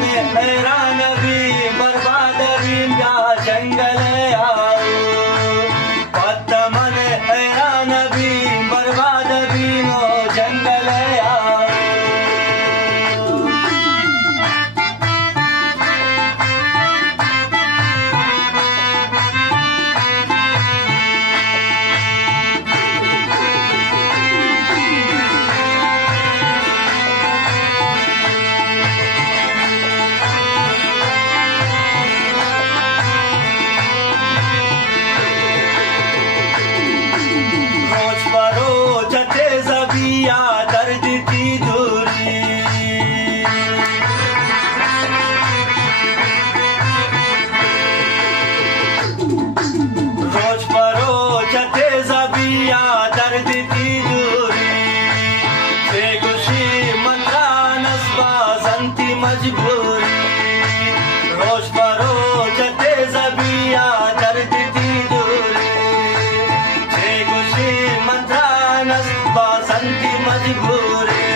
मने हैरान भी बर्बाद भी या जंगल आओ पत मने हैरान भी बर्बाद भी नो जंगल आओ दर्द की दूरी रोज परोज तेज़बिया दर्द की दूरी बेगुशी मंत्रा नस्बा संती मजबूरी रोज परोज तेज़बिया दर्द की दूरी बेगुशी मंत्रा नस्बा संती मजबूरी